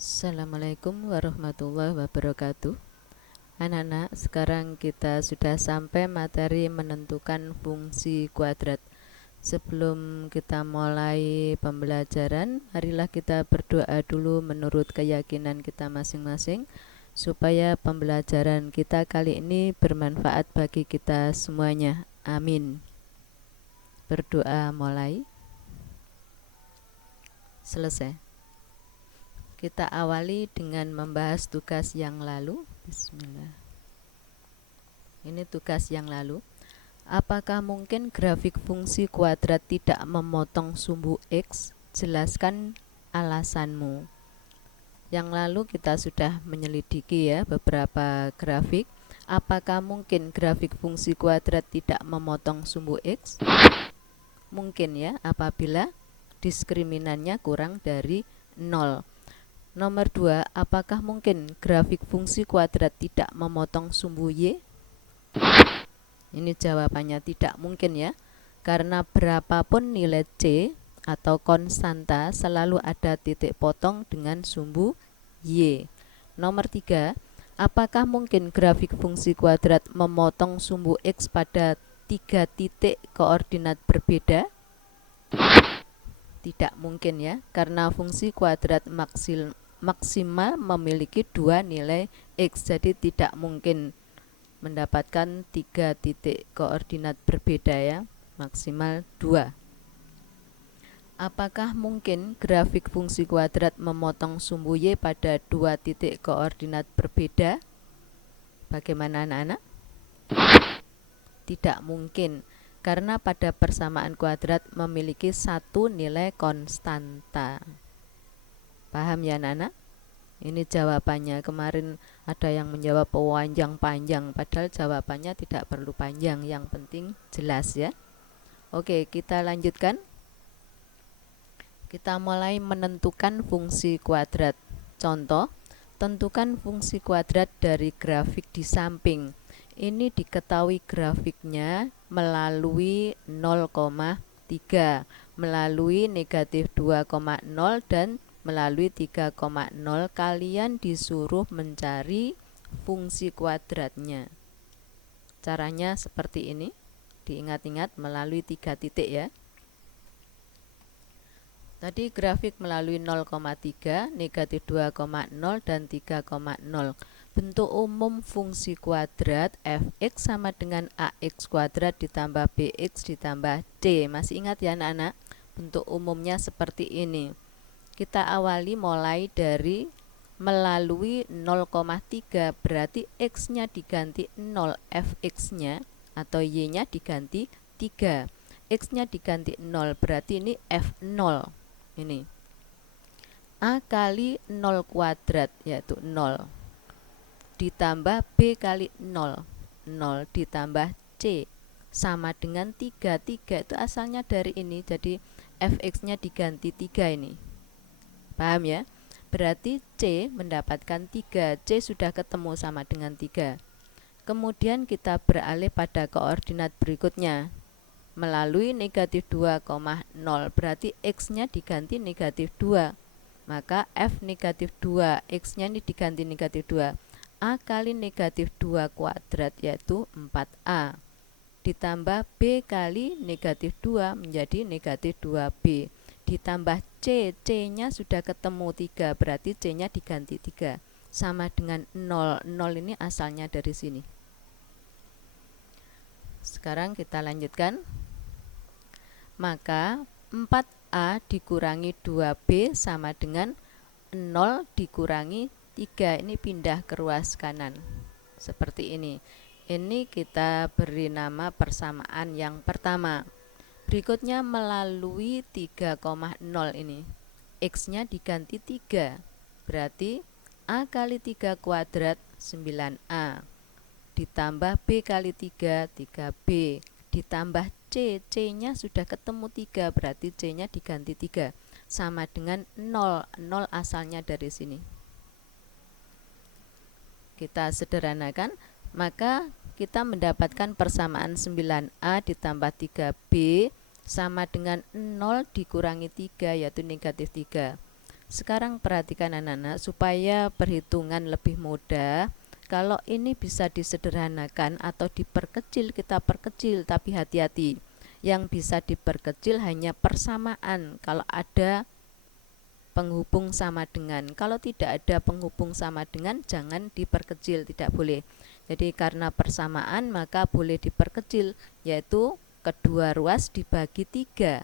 Assalamualaikum warahmatullahi wabarakatuh. Anak-anak, sekarang kita sudah sampai materi menentukan fungsi kuadrat. Sebelum kita mulai pembelajaran, marilah kita berdoa dulu menurut keyakinan kita masing-masing, supaya pembelajaran kita kali ini bermanfaat bagi kita semuanya. Amin. Berdoa mulai. Selesai. Kita awali dengan membahas tugas yang lalu. Bismillah. Ini tugas yang lalu. Apakah mungkin grafik fungsi kuadrat tidak memotong sumbu X? Jelaskan alasanmu. Yang lalu kita sudah menyelidiki ya beberapa grafik. Apakah mungkin grafik fungsi kuadrat tidak memotong sumbu X? Mungkin ya, apabila diskriminannya kurang dari 0. Nomor 2, apakah mungkin grafik fungsi kuadrat tidak memotong sumbu Y? Ini jawabannya tidak mungkin ya, karena berapapun nilai C atau konstanta selalu ada titik potong dengan sumbu Y. Nomor 3, apakah mungkin grafik fungsi kuadrat memotong sumbu X pada 3 titik koordinat berbeda? Tidak mungkin ya, karena fungsi kuadrat maksimal memiliki 2 nilai X, jadi tidak mungkin mendapatkan 3 titik koordinat berbeda ya, maksimal 2. Apakah mungkin grafik fungsi kuadrat memotong sumbu Y pada 2 titik koordinat berbeda? Bagaimana anak-anak? Tidak mungkin, karena pada persamaan kuadrat memiliki 1 nilai konstanta. Paham ya anak-anak? Ini jawabannya. Kemarin ada yang menjawab panjang-panjang, padahal jawabannya tidak perlu panjang, yang penting jelas ya. Oke, kita lanjutkan. Kita mulai menentukan fungsi kuadrat. Contoh, tentukan fungsi kuadrat dari grafik di samping. Ini diketahui grafiknya melalui 0,3, melalui negatif 2,0 dan melalui 3,0. Kalian disuruh mencari fungsi kuadratnya. Caranya seperti ini. Diingat-ingat melalui 3 titik ya. Tadi grafik melalui 0,3, negatif 2,0 dan 3,0. Bentuk umum fungsi kuadrat fx sama dengan ax kuadrat ditambah bx ditambah c. Masih ingat ya anak-anak? Bentuk umumnya seperti ini. Kita awali mulai dari melalui 0,3, berarti x-nya diganti 0, fx-nya atau y-nya diganti 3. X-nya diganti 0, berarti ini f0. Ini A kali 0 kuadrat, yaitu 0, ditambah B kali 0, 0 ditambah C sama dengan 3. 3 itu asalnya dari ini, jadi fx-nya diganti 3 ini. Paham ya? Berarti C mendapatkan 3. C sudah ketemu sama dengan 3. Kemudian kita beralih pada koordinat berikutnya. Melalui negatif 2,0, berarti x-nya diganti negatif 2. Maka f negatif 2, x-nya ini diganti negatif 2. A kali negatif 2 kuadrat, yaitu 4A. Ditambah B kali negatif 2 menjadi negatif 2B. Ditambah C, C-nya sudah ketemu 3, berarti C-nya diganti 3. Sama dengan 0, 0 ini asalnya dari sini. Sekarang kita lanjutkan. Maka 4A dikurangi 2B sama dengan 0 dikurangi 3. Ini pindah ke ruas kanan. Seperti ini. Ini kita beri nama persamaan yang pertama. Berikutnya melalui 3,0 ini. X-nya diganti 3. Berarti A kali 3 kuadrat 9A. Ditambah B kali 3, 3B. Ditambah C, C-nya sudah ketemu 3, berarti C-nya diganti 3. Sama dengan 0, 0 asalnya dari sini. Kita sederhanakan, maka kita mendapatkan persamaan 9A ditambah 3B sama dengan 0 dikurangi 3, yaitu negatif 3. Sekarang perhatikan anak-anak, supaya perhitungan lebih mudah. Kalau ini bisa disederhanakan atau diperkecil, kita perkecil, tapi hati-hati. Yang bisa diperkecil hanya persamaan kalau ada penghubung sama dengan. Kalau tidak ada penghubung sama dengan, jangan diperkecil, tidak boleh. Jadi karena persamaan maka boleh diperkecil, yaitu kedua ruas dibagi 3.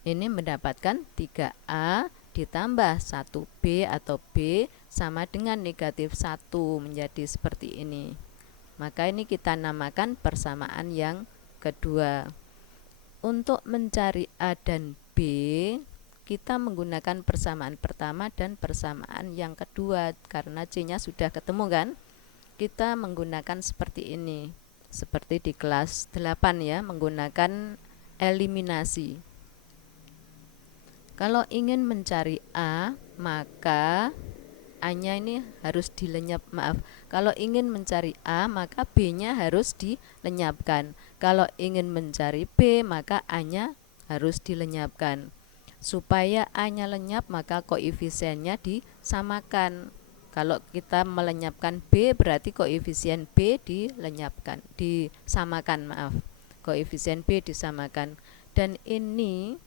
Ini mendapatkan 3A ditambah 1B atau B sama dengan negatif 1, menjadi seperti ini. Maka ini kita namakan persamaan yang kedua. Untuk mencari A dan B, kita menggunakan persamaan pertama dan persamaan yang kedua. Karena C-nya sudah ketemu kan, kita menggunakan seperti ini. Seperti di kelas 8 ya, menggunakan eliminasi. Kalau ingin mencari A, maka A-nya ini harus dilenyap, kalau ingin mencari A, maka B-nya harus dilenyapkan. Kalau ingin mencari B, maka A-nya harus dilenyapkan. Supaya A-nya lenyap, maka koefisiennya disamakan. Kalau kita melenyapkan B, berarti koefisien B disamakan, koefisien B disamakan. Dan ini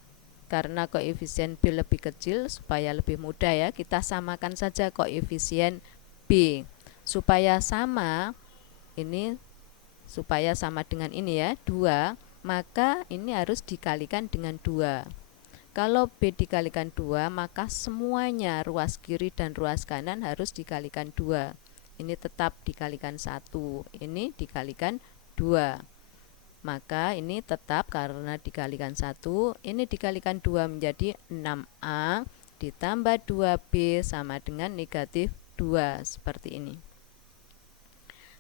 karena koefisien B lebih kecil, supaya lebih mudah ya, kita samakan saja koefisien B. Supaya sama, ini supaya sama dengan ini ya, 2, maka ini harus dikalikan dengan 2. Kalau B dikalikan 2, maka semuanya ruas kiri dan ruas kanan harus dikalikan 2. Ini tetap dikalikan 1, ini dikalikan 2. Maka ini tetap karena dikalikan 1, ini dikalikan 2 menjadi 6A ditambah 2B sama dengan negatif 2, seperti ini.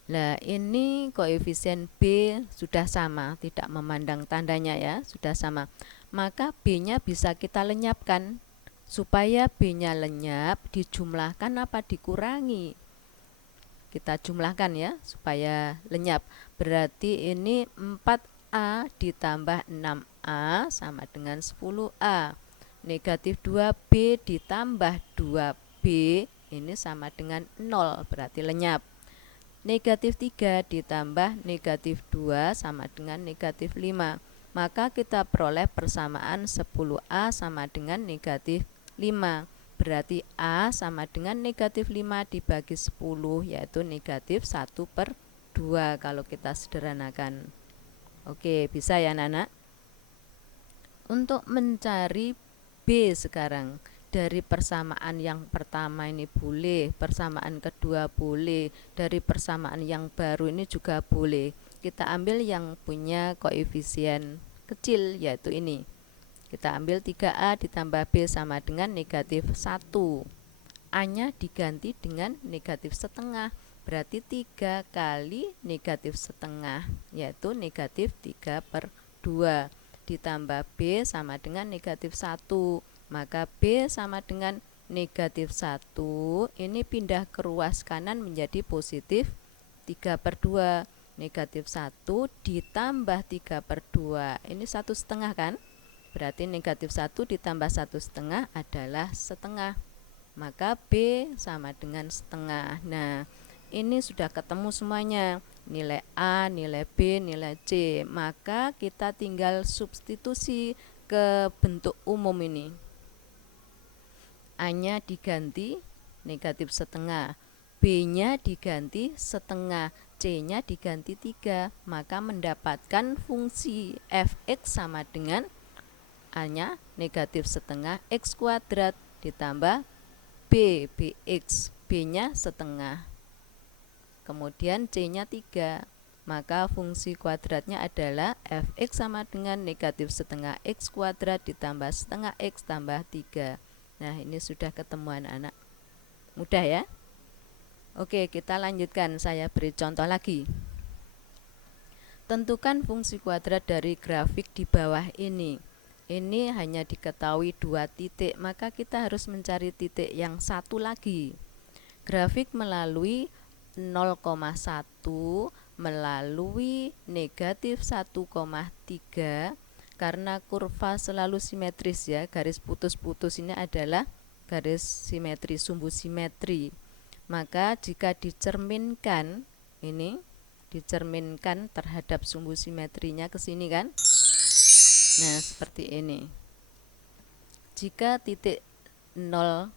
Nah, ini koefisien B sudah sama, tidak memandang tandanya ya, sudah sama. Maka B-nya bisa kita lenyapkan. Supaya B-nya lenyap, dijumlahkan apa dikurangi? Kita jumlahkan ya, supaya lenyap. Berarti ini 4A ditambah 6A sama dengan 10A. Negatif 2B ditambah 2B ini sama dengan 0, berarti lenyap. Negatif 3 ditambah negatif 2 sama dengan negatif 5. Maka kita peroleh persamaan 10A sama dengan negatif 5. Berarti A sama dengan negatif 5 dibagi 10, yaitu negatif 1/2 kalau kita sederhanakan. Oke, bisa ya anak-anak? Untuk mencari B sekarang, dari persamaan yang pertama ini boleh, persamaan kedua boleh, dari persamaan yang baru ini juga boleh. Kita ambil yang punya koefisien kecil, yaitu ini. Kita ambil 3A ditambah B sama dengan negatif 1. A-nya diganti dengan negatif setengah. Berarti 3 kali negatif setengah, yaitu negatif 3/2. Ditambah B sama dengan negatif 1. Maka B sama dengan negatif 1. Ini pindah ke ruas kanan menjadi positif 3/2. Negatif 1 ditambah 3/2. Ini 1/2 kan? Berarti negatif 1 ditambah 1/2 adalah setengah. Maka B sama dengan setengah. Nah, ini sudah ketemu semuanya. Nilai A, nilai B, nilai C. Maka kita tinggal substitusi ke bentuk umum ini. A-nya diganti negatif setengah. B-nya diganti setengah. C-nya diganti 3. Maka mendapatkan fungsi f(x) sama dengan A-nya negatif setengah x kuadrat ditambah B, bx, B-nya setengah. Kemudian C-nya 3. Maka fungsi kuadratnya adalah f(x) sama dengan negatif setengah x kuadrat ditambah setengah x tambah 3. Nah, ini sudah ketemu anak-anak. Mudah ya? Oke, kita lanjutkan. Saya beri contoh lagi. Tentukan fungsi kuadrat dari grafik di bawah ini. Ini hanya diketahui 2 titik, maka kita harus mencari titik yang satu lagi. Grafik melalui 0,1 melalui negatif 1,3. karena kurva selalu simetris ya, garis putus-putus ini adalah garis simetri, sumbu simetri. Maka jika dicerminkan, ini dicerminkan terhadap sumbu simetrinya ke sini kan. Nah, seperti ini. Jika titik 0,1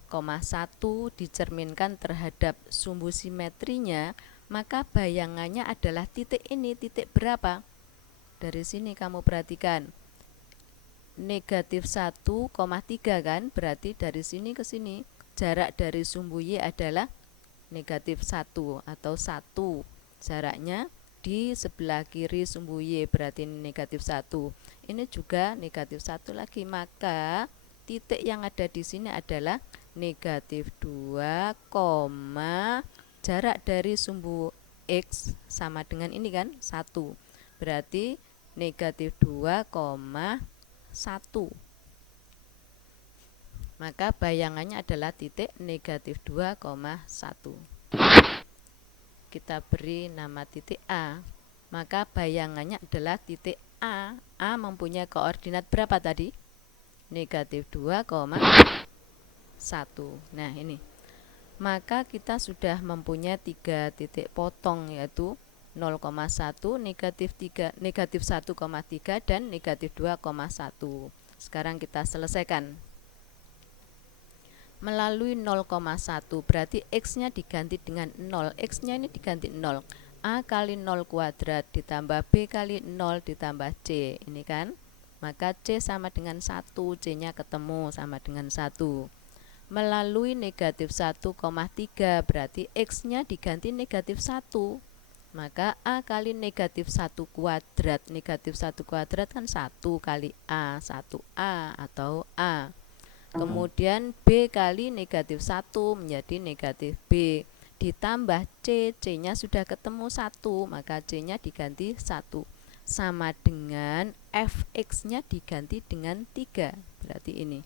dicerminkan terhadap sumbu simetrinya, maka bayangannya adalah titik ini, titik berapa? Dari sini kamu perhatikan, negatif 1,3 kan, berarti dari sini ke sini jarak dari sumbu Y adalah negatif 1 atau 1. Jaraknya di sebelah kiri sumbu Y berarti negatif 1. Ini juga negatif 1 lagi, maka titik yang ada di sini adalah negatif 2, jarak dari sumbu X sama dengan ini kan 1. Berarti negatif 2,1. Maka bayangannya adalah titik negatif 2,1. Kita beri nama titik A. Maka bayangannya adalah titik A. A mempunyai koordinat berapa tadi? Negatif 2,1. Nah ini. Maka kita sudah mempunyai 3 titik potong, yaitu 0,1, negatif 3, negatif 1,3 dan negatif 2,1. Sekarang kita selesaikan. Melalui 0,1 berarti X-nya diganti dengan 0. X-nya ini diganti 0. A kali 0 kuadrat ditambah B kali 0 ditambah C. Ini kan. Maka C sama dengan 1. C-nya ketemu sama dengan 1. Melalui negatif 1,3 berarti X-nya diganti negatif 1. Maka A kali negatif 1 kuadrat. Negatif 1 kuadrat kan 1 kali A, 1A atau A. Kemudian B kali negatif 1 menjadi negatif B. Ditambah C, C-nya sudah ketemu 1, maka C-nya diganti 1. Sama dengan Fx-nya diganti dengan 3. Berarti ini.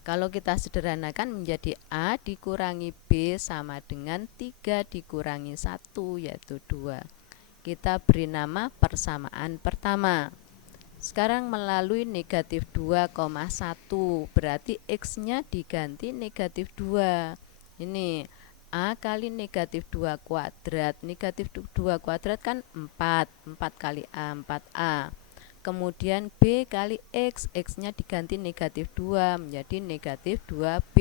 Kalau kita sederhanakan menjadi A dikurangi B sama dengan 3 dikurangi 1, yaitu 2. Kita beri nama persamaan pertama. Sekarang melalui negatif 2,1 berarti X-nya diganti negatif 2. Ini A kali negatif 2 kuadrat. Negatif 2 kuadrat kan 4. 4 kali A, 4A. Kemudian B kali X, X-nya diganti negatif 2 menjadi negatif 2B.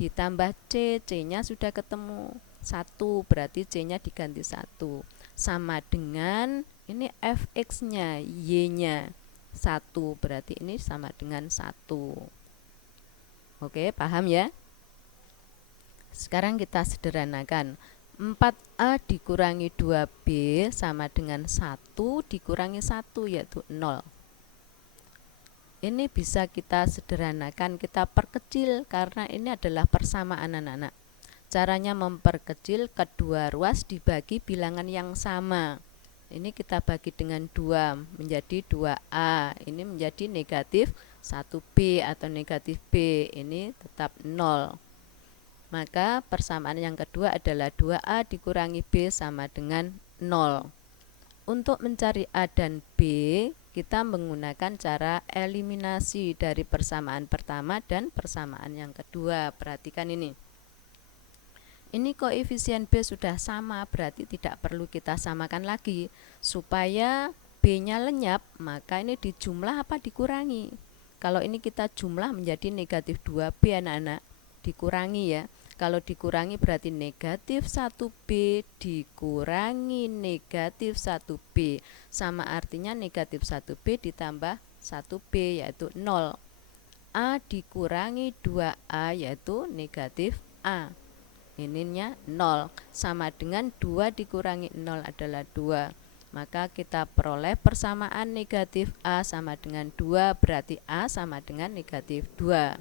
Ditambah C, C-nya sudah ketemu 1, berarti C-nya diganti 1. Sama dengan ini Fx-nya, Y-nya 1, berarti ini sama dengan 1. Oke, paham ya? Sekarang kita sederhanakan. 4A dikurangi 2B sama dengan 1 dikurangi 1, yaitu 0. Ini bisa kita sederhanakan, kita perkecil karena ini adalah persamaan anak-anak. Caranya memperkecil, kedua ruas dibagi bilangan yang sama. Ini kita bagi dengan 2 menjadi 2A. Ini menjadi negatif 1B atau negatif B. Ini tetap 0. Maka persamaan yang kedua adalah 2A dikurangi B sama dengan 0. Untuk mencari A dan B, kita menggunakan cara eliminasi dari persamaan pertama dan persamaan yang kedua. Perhatikan ini. Ini koefisien B sudah sama, berarti tidak perlu kita samakan lagi. Supaya B-nya lenyap, maka ini dijumlah apa dikurangi. Kalau ini kita jumlah menjadi negatif 2B anak-anak, dikurangi ya. Kalau dikurangi berarti negatif 1B dikurangi negatif 1B. Sama artinya negatif 1B ditambah 1B yaitu 0. A dikurangi 2A yaitu negatif A. Ininya 0. Sama dengan 2 dikurangi 0 adalah 2. Maka kita peroleh persamaan negatif A sama dengan 2. Berarti A sama dengan negatif 2.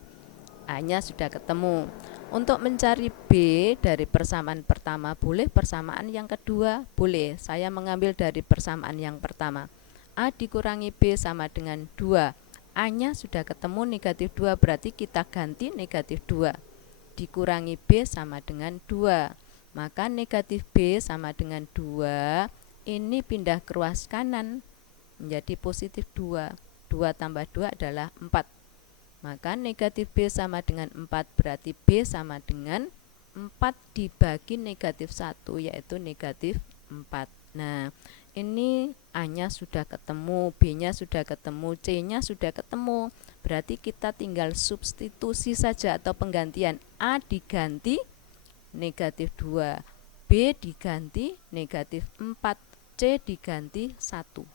A-nya sudah ketemu. Untuk mencari B dari persamaan pertama boleh, persamaan yang kedua boleh. Saya mengambil dari persamaan yang pertama. A dikurangi B sama dengan 2. A-nya sudah ketemu negatif 2, berarti kita ganti negatif 2. Dikurangi B sama dengan 2. Maka negatif B sama dengan 2. Ini pindah ke ruas kanan. menjadi positif 2. 2 tambah 2 adalah 4. Maka negatif B sama dengan 4, berarti B sama dengan 4 dibagi negatif 1, yaitu negatif 4. Nah, ini A-nya sudah ketemu, B-nya sudah ketemu, C-nya sudah ketemu. Berarti kita tinggal substitusi saja atau penggantian. A diganti negatif 2, B diganti negatif 4, C diganti 1.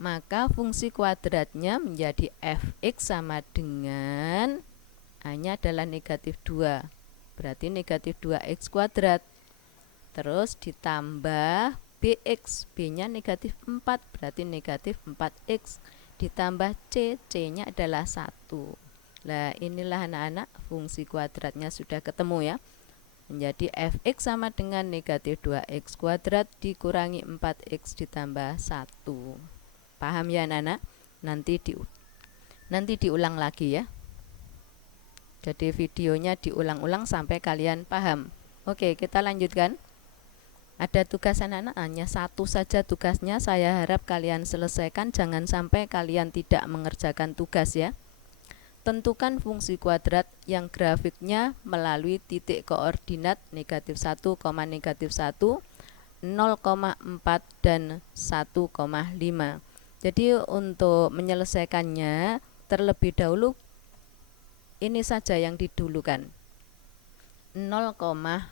Maka fungsi kuadratnya menjadi fx sama dengan A-nya adalah negatif 2, berarti negatif 2x kuadrat. Terus ditambah bx, b-nya negatif 4, berarti negatif 4x. Ditambah c, c-nya adalah 1. Nah, inilah anak-anak fungsi kuadratnya sudah ketemu ya. Menjadi fx sama dengan negatif 2x kuadrat dikurangi 4x ditambah 1. Paham ya anak-anak? Nanti diulang lagi ya. Jadi videonya diulang-ulang sampai kalian paham. Oke, kita lanjutkan. Ada tugas anak-anak, hanya satu saja tugasnya. Saya harap kalian selesaikan, jangan sampai kalian tidak mengerjakan tugas ya. Tentukan fungsi kuadrat yang grafiknya melalui titik koordinat negatif 1, negatif 1, 0,4 dan 1,5. Jadi untuk menyelesaikannya terlebih dahulu ini saja yang didulukan, 0,4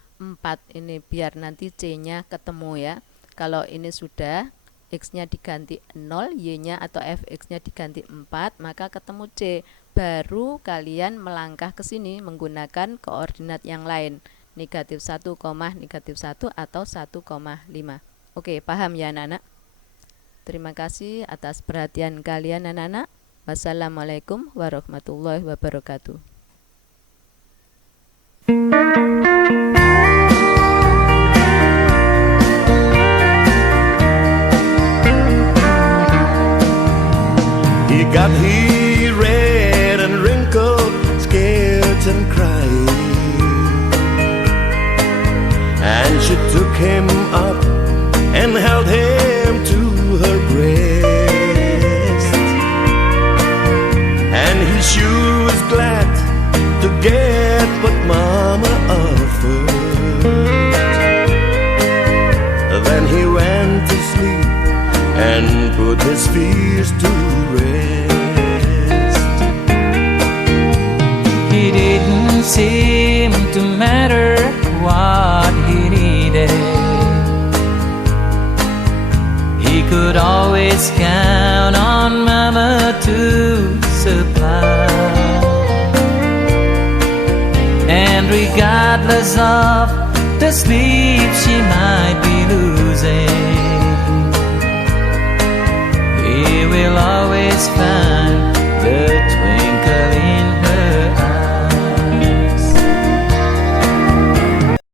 ini biar nanti C-nya ketemu ya. Kalau ini sudah X-nya diganti 0, Y-nya atau fx-nya diganti 4, maka ketemu C. Baru kalian melangkah ke sini menggunakan koordinat yang lain, negatif 1, negatif 1 atau 1,5. Oke, paham ya anak-anak? Terima kasih atas perhatian kalian anak-anak. Wassalamualaikum warahmatullahi wabarakatuh. He got he red and wrinkled, scared and crying, and she took him up and held him to her breast, and he sure was glad to get what Mama offered. Then he went to sleep and put his fears to rest. He didn't seem to matter what he needed. He could always count on Mama to supply. And regardless of the sleep she might be losing, he will always find